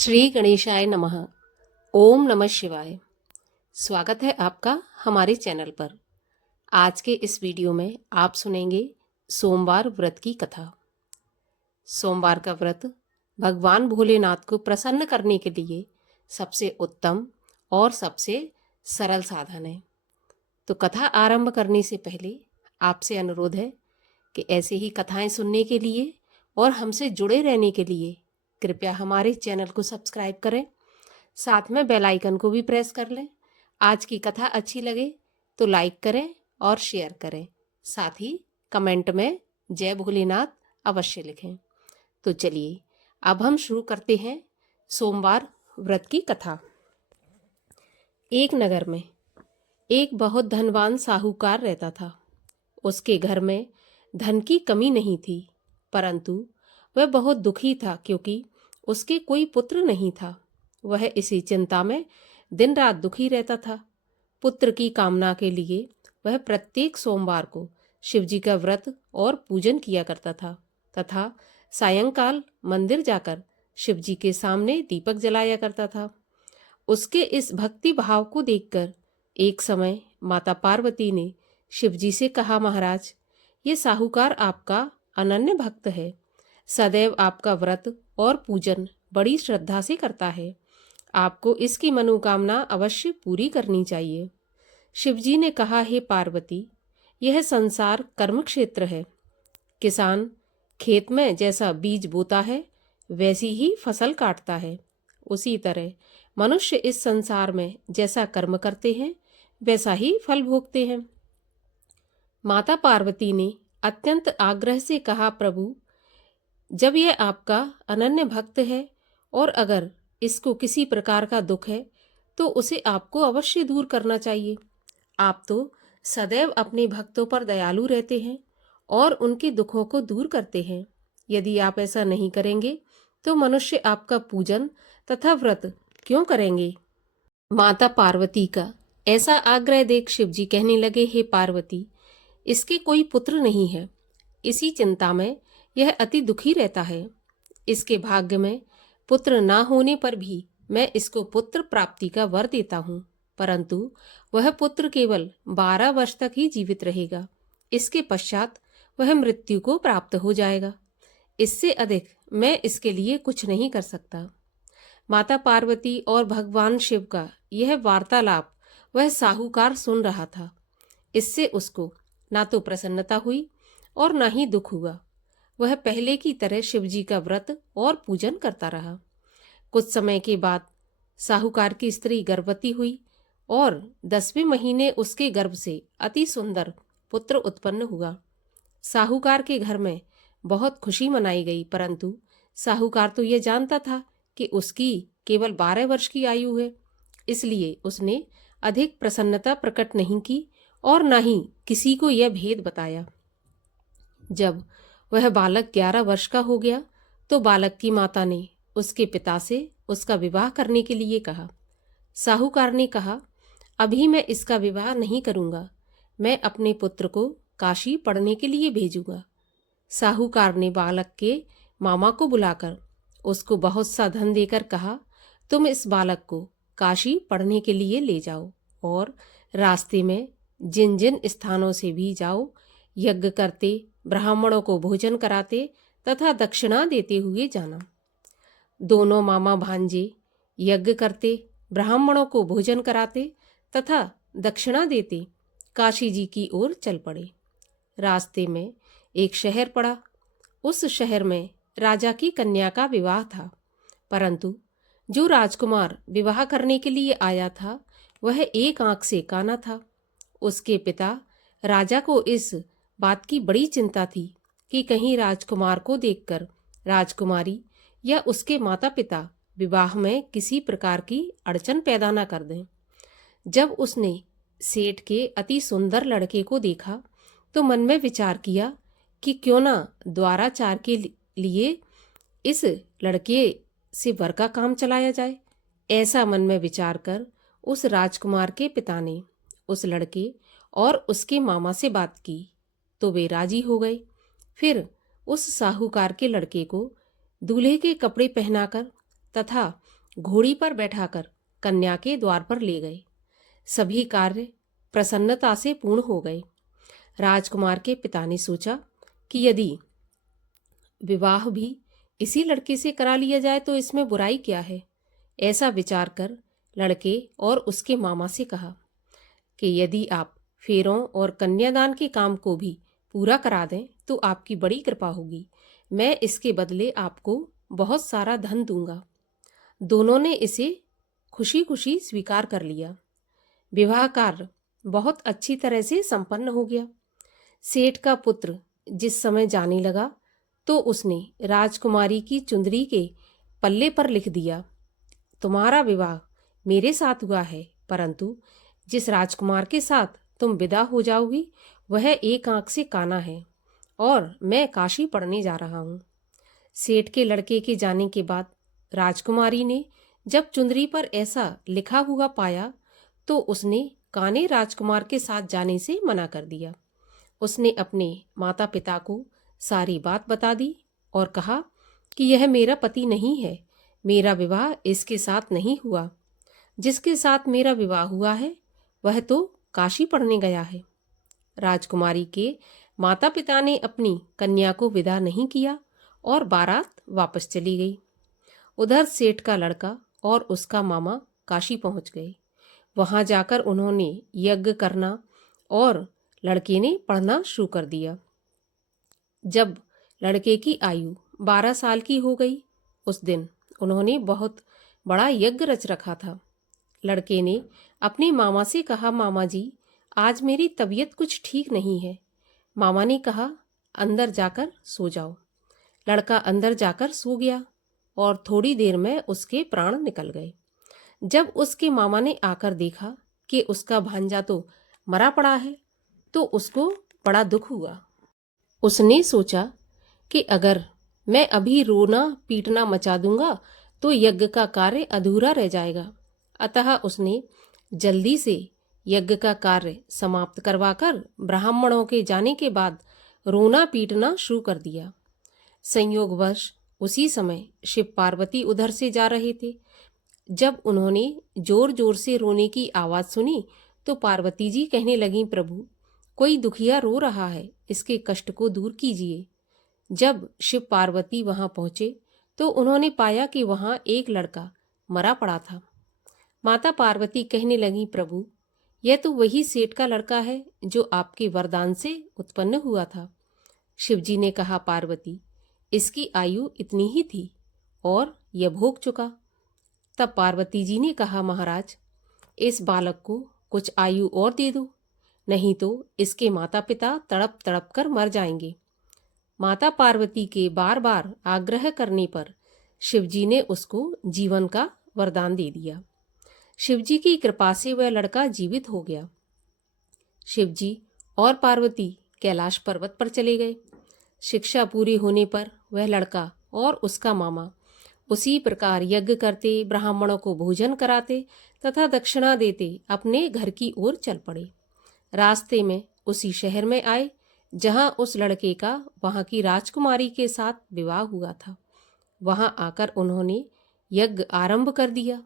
श्री गणेशाय नमः। ओम नमः शिवाय। स्वागत है आपका हमारे चैनल पर। आज के इस वीडियो में आप सुनेंगे सोमवार व्रत की कथा। सोमवार का व्रत भगवान भोलेनाथ को प्रसन्न करने के लिए सबसे उत्तम और सबसे सरल साधन है। तो कथा आरंभ करने से पहले आपसे अनुरोध है कि ऐसे ही कथाएं सुनने के लिए और हमसे जुड़े रहने के लिए कृपया हमारे चैनल को सब्सक्राइब करें, साथ में बेल आइकन को भी प्रेस कर लें। आज की कथा अच्छी लगे तो लाइक करें और शेयर करें, साथ ही कमेंट में जय भोलेनाथ अवश्य लिखें। तो चलिए अब हम शुरू करते हैं सोमवार व्रत की कथा। एक नगर में एक बहुत धनवान साहूकार रहता था। उसके घर में धन की कमी नहीं थी, परंतु वह बहुत दुखी था क्योंकि उसके कोई पुत्र नहीं था। वह इसी चिंता में दिन रात दुखी रहता था। पुत्र की कामना के लिए वह प्रत्येक सोमवार को शिवजी का व्रत और पूजन किया करता था तथा सायंकाल मंदिर जाकर शिवजी के सामने दीपक जलाया करता था। उसके इस भक्ति भाव को देखकर एक समय माता पार्वती ने शिवजी से कहा, महाराज, ये साहूकार आपका अनन्य भक्त है, सदैव आपका व्रत और पूजन बड़ी श्रद्धा से करता है। आपको इसकी मनोकामना अवश्य पूरी करनी चाहिए। शिवजी ने कहा, हे पार्वती, यह संसार कर्म क्षेत्र है। किसान खेत में जैसा बीज बोता है वैसी ही फसल काटता है। उसी तरह मनुष्य इस संसार में जैसा कर्म करते हैं वैसा ही फल भोगते हैं। माता पार्वती ने अत्यंत आग्रह से कहा, प्रभु, जब यह आपका अनन्य भक्त है और अगर इसको किसी प्रकार का दुख है तो उसे आपको अवश्य दूर करना चाहिए। आप तो सदैव अपने भक्तों पर दयालु रहते हैं और उनके दुखों को दूर करते हैं। यदि आप ऐसा नहीं करेंगे तो मनुष्य आपका पूजन तथा व्रत क्यों करेंगे? माता पार्वती का ऐसा आग्रह देख शिवजी कहने लगे, हे पार्वती, इसके कोई पुत्र नहीं है। इसी चिंता में यह अति दुखी रहता है। इसके भाग्य में पुत्र ना होने पर भी मैं इसको पुत्र प्राप्ति का वर देता हूँ, परंतु वह पुत्र केवल 12 वर्ष तक ही जीवित रहेगा। इसके पश्चात वह मृत्यु को प्राप्त हो जाएगा। इससे अधिक मैं इसके लिए कुछ नहीं कर सकता। माता पार्वती और भगवान शिव का यह वार्तालाप वह साहूकार सुन रहा था। इससे उसको ना तो प्रसन्नता हुई और ना ही दुख हुआ। वह पहले की तरह शिवजी का व्रत और पूजन करता रहा। कुछ समय के बाद साहूकार की स्त्री गर्भवती हुई और 10वें महीने उसके गर्भ से अति सुंदर पुत्र उत्पन्न हुआ। साहूकार के घर में बहुत खुशी मनाई गई, परंतु साहूकार तो यह जानता था कि उसकी केवल 12 वर्ष की आयु है, इसलिए उसने अधिक प्रसन्नता प्रकट नहीं की और न ही किसी को यह भेद बताया। जब वह बालक 11 वर्ष का हो गया तो बालक की माता ने उसके पिता से उसका विवाह करने के लिए कहा। साहूकार ने कहा, अभी मैं इसका विवाह नहीं करूंगा, मैं अपने पुत्र को काशी पढ़ने के लिए भेजूंगा। साहूकार ने बालक के मामा को बुलाकर उसको बहुत सा धन देकर कहा, तुम इस बालक को काशी पढ़ने के लिए ले जाओ और रास्ते में जिन जिन स्थानों से भी जाओ, यज्ञ करते, ब्राह्मणों को भोजन कराते तथा दक्षिणा देते हुए जाना। दोनों मामा भांजे यज्ञ करते, ब्राह्मणों को भोजन कराते तथा दक्षिणा देते काशी जी की ओर चल पड़े। रास्ते में एक शहर पड़ा। उस शहर में राजा की कन्या का विवाह था, परंतु जो राजकुमार विवाह करने के लिए आया था वह एक आंख से काना था। उसके पिता राजा को इस बात की बड़ी चिंता थी कि कहीं राजकुमार को देखकर राजकुमारी या उसके माता पिता विवाह में किसी प्रकार की अड़चन पैदा न कर दें। जब उसने सेठ के अति सुंदर लड़के को देखा तो मन में विचार किया कि क्यों ना द्वाराचार के लिए इस लड़के से वर का काम चलाया जाए। ऐसा मन में विचार कर उस राजकुमार के पिता ने उस लड़के और उसके मामा से बात की तो वे राजी हो गए। फिर उस साहूकार के लड़के को दूल्हे के कपड़े पहनाकर तथा घोड़ी पर बैठाकर कन्या के द्वार पर ले गए। सभी कार्य प्रसन्नता से पूर्ण हो गए। राजकुमार के पिता ने सोचा कि यदि विवाह भी इसी लड़के से करा लिया जाए तो इसमें बुराई क्या है। ऐसा विचार कर लड़के और उसके मामा से कहा कि यदि आप फेरों और कन्यादान के काम को भी पूरा करा दें तो आपकी बड़ी कृपा होगी। मैं इसके बदले आपको बहुत सारा धन दूंगा। दोनों ने इसे खुशी खुशी स्वीकार कर लिया। विवाह कार्य बहुत अच्छी तरह से संपन्न हो गया। सेठ का पुत्र जिस समय जाने लगा तो उसने राजकुमारी की चुंदरी के पल्ले पर लिख दिया, तुम्हारा विवाह मेरे साथ हुआ है, परंतु जिस राजकुमार के साथ तुम विदा हो जाओगी वह एक आंख से काना है और मैं काशी पढ़ने जा रहा हूँ। सेठ के लड़के के जाने के बाद राजकुमारी ने जब चुंदरी पर ऐसा लिखा हुआ पाया तो उसने काने राजकुमार के साथ जाने से मना कर दिया। उसने अपने माता पिता को सारी बात बता दी और कहा कि यह मेरा पति नहीं है, मेरा विवाह इसके साथ नहीं हुआ। जिसके साथ मेरा विवाह हुआ है वह तो काशी पढ़ने गया है। राजकुमारी के माता पिता ने अपनी कन्या को विदा नहीं किया और बारात वापस चली गई। उधर सेठ का लड़का और उसका मामा काशी पहुंच गए। वहां जाकर उन्होंने यज्ञ करना और लड़के ने पढ़ना शुरू कर दिया। जब लड़के की आयु 12 साल की हो गई उस दिन उन्होंने बहुत बड़ा यज्ञ रच रखा था। लड़के ने अपने मामा से कहा, मामा जी आज मेरी तबीयत कुछ ठीक नहीं है। मामा ने कहा, अंदर जाकर सो जाओ। लड़का अंदर जाकर सो गया और थोड़ी देर में उसके प्राण निकल गए। जब उसके मामा ने आकर देखा कि उसका भांजा तो मरा पड़ा है तो उसको बड़ा दुख हुआ। उसने सोचा कि अगर मैं अभी रोना पीटना मचा दूंगा तो यज्ञ का कार्य अधूरा रह जाएगा। अतः उसने जल्दी से यज्ञ का कार्य समाप्त करवाकर ब्राह्मणों के जाने के बाद रोना पीटना शुरू कर दिया। संयोगवश उसी समय शिव पार्वती उधर से जा रहे थे। जब उन्होंने जोर जोर से रोने की आवाज सुनी तो पार्वती जी कहने लगीं, प्रभु कोई दुखिया रो रहा है, इसके कष्ट को दूर कीजिए। जब शिव पार्वती वहां पहुंचे तो उन्होंने पाया कि वहां एक लड़का मरा पड़ा था। माता पार्वती कहने लगी, प्रभु यह तो वही सेठ का लड़का है जो आपके वरदान से उत्पन्न हुआ था। शिवजी ने कहा, पार्वती इसकी आयु इतनी ही थी और यह भोग चुका। तब पार्वती जी ने कहा, महाराज इस बालक को कुछ आयु और दे दो, नहीं तो इसके माता पिता तड़प तड़प कर मर जाएंगे। माता पार्वती के बार बार आग्रह करने पर शिवजी ने उसको जीवन का वरदान दे दिया। शिवजी की कृपा से वह लड़का जीवित हो गया। शिवजी और पार्वती कैलाश पर्वत पर चले गए। शिक्षा पूरी होने पर वह लड़का और उसका मामा उसी प्रकार यज्ञ करते, ब्राह्मणों को भोजन कराते तथा दक्षिणा देते अपने घर की ओर चल पड़े। रास्ते में उसी शहर में आए जहां उस लड़के का वहां की राजकुमारी के साथ विवाह हुआ था। वहां आकर उन्होंने यज्ञ आरंभ कर दिया।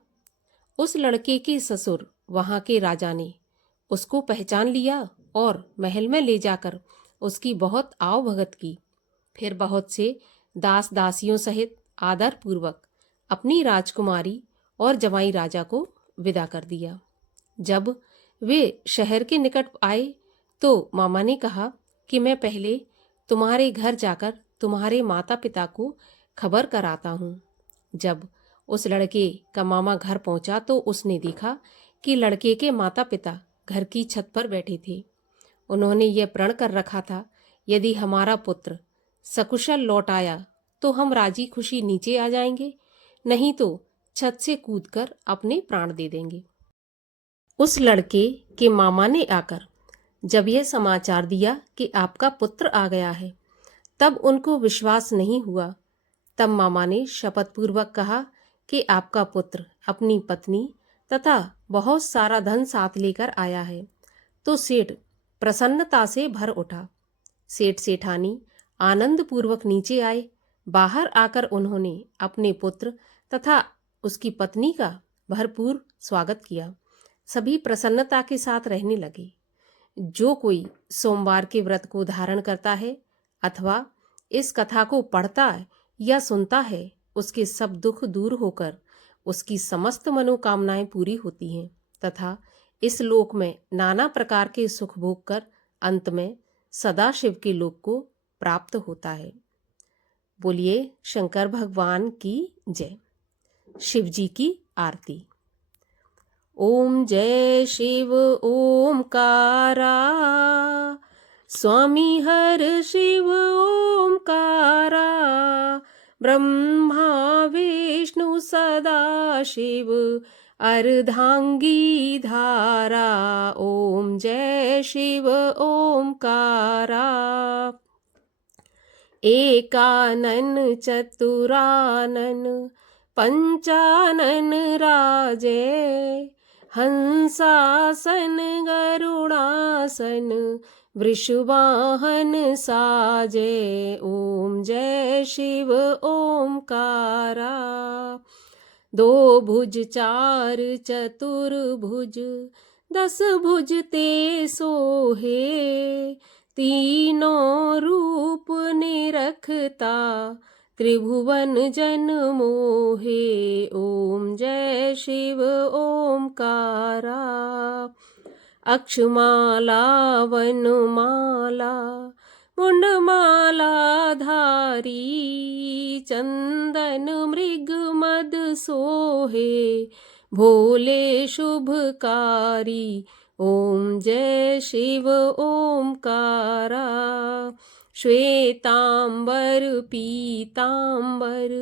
उस लड़के के ससुर वहां के राजा ने उसको पहचान लिया और महल में ले जाकर उसकी बहुत आव भगत की। फिर बहुत से दास दासियों सहित आदर पूर्वक अपनी राजकुमारी और जवाई राजा को विदा कर दिया। जब वे शहर के निकट आए तो मामा ने कहा कि मैं पहले तुम्हारे घर जाकर तुम्हारे माता पिता को खबर कराता हूँ। जब उस लड़के का मामा घर पहुंचा तो उसने देखा कि लड़के के माता पिता घर की छत पर बैठे थे। उन्होंने यह प्रण कर रखा था, यदि हमारा पुत्र सकुशल लौट आया तो हम राजी खुशी नीचे आ जाएंगे, नहीं तो छत से कूदकर अपने प्राण दे देंगे। उस लड़के के मामा ने आकर जब यह समाचार दिया कि आपका पुत्र आ गया है, तब उनको विश्वास नहीं हुआ। तब मामा ने शपथ पूर्वक कहा कि आपका पुत्र अपनी पत्नी तथा बहुत सारा धन साथ लेकर आया है। तो सेठ प्रसन्नता से भर उठा। सेठ सेठानी आनंद पूर्वक नीचे आए। बाहर आकर उन्होंने अपने पुत्र तथा उसकी पत्नी का भरपूर स्वागत किया। सभी प्रसन्नता के साथ रहने लगे। जो कोई सोमवार के व्रत को धारण करता है अथवा इस कथा को पढ़ता या सुनता है, उसके सब दुख दूर होकर उसकी समस्त मनोकामनाएं पूरी होती हैं तथा इस लोक में नाना प्रकार के सुख भोग कर अंत में सदाशिव के लोक को प्राप्त होता है। बोलिए शंकर भगवान की जय। शिव जी की आरती। ओम जय शिव ओमकारा, स्वामी हर शिव ओमकारा, ब्रह्मा विष्णु सदा शिव अर्धांगी धारा। ओम जय शिव ओमकारा। एकानन चतुरानन पंचानन राजे, हंसासन गरुड़ासन वृषवाहन साजे। ओम जय शिव ओमकारा। दो भुज चार चतुर्भुज, 10 भुज ते सोहे, तीनों रूप निरखता त्रिभुवन जन मोहे। ओम जय शिव ओमकारा। अक्षमाला वनमाला मुंडमाला धारी, चंदन मृग मद सोहे, भोले शुभकारी। ओम जय शिव ओमकारा। श्वेतांबर पीतांबर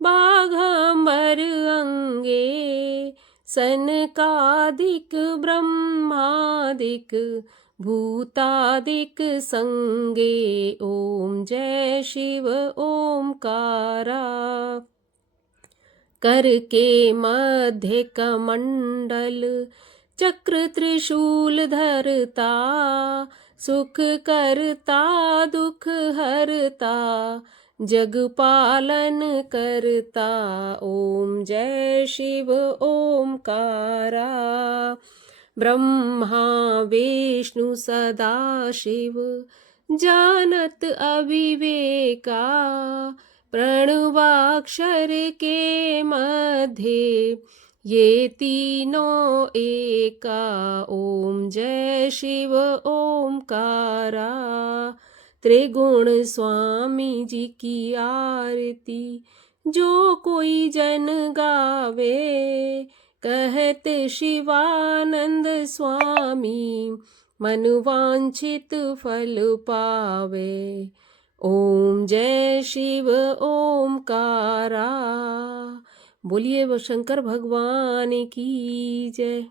बाघांबर अंगे, सनकादिक ब्रह्मादिक भूतादिक संगे। ओम जय शिव ओमकारा। कर के मध्य कमंडल चक्र त्रिशूल धरता, सुख करता दुख हरता, जग पालन करता। ओम जय शिव ओमकारा। ब्रह्मा विष्णु सदा शिव जानत अविवेका, प्रणवाक्षर के मध्य ये तीनों एका। ओम जय शिव ओमकारा। त्रिगुण स्वामी जी की आरती जो कोई जन गावे, कहत शिवानंद स्वामी मन वांछित फल पावे। ओम जय शिव ओमकारा। बोलिए वो शंकर भगवान की जय।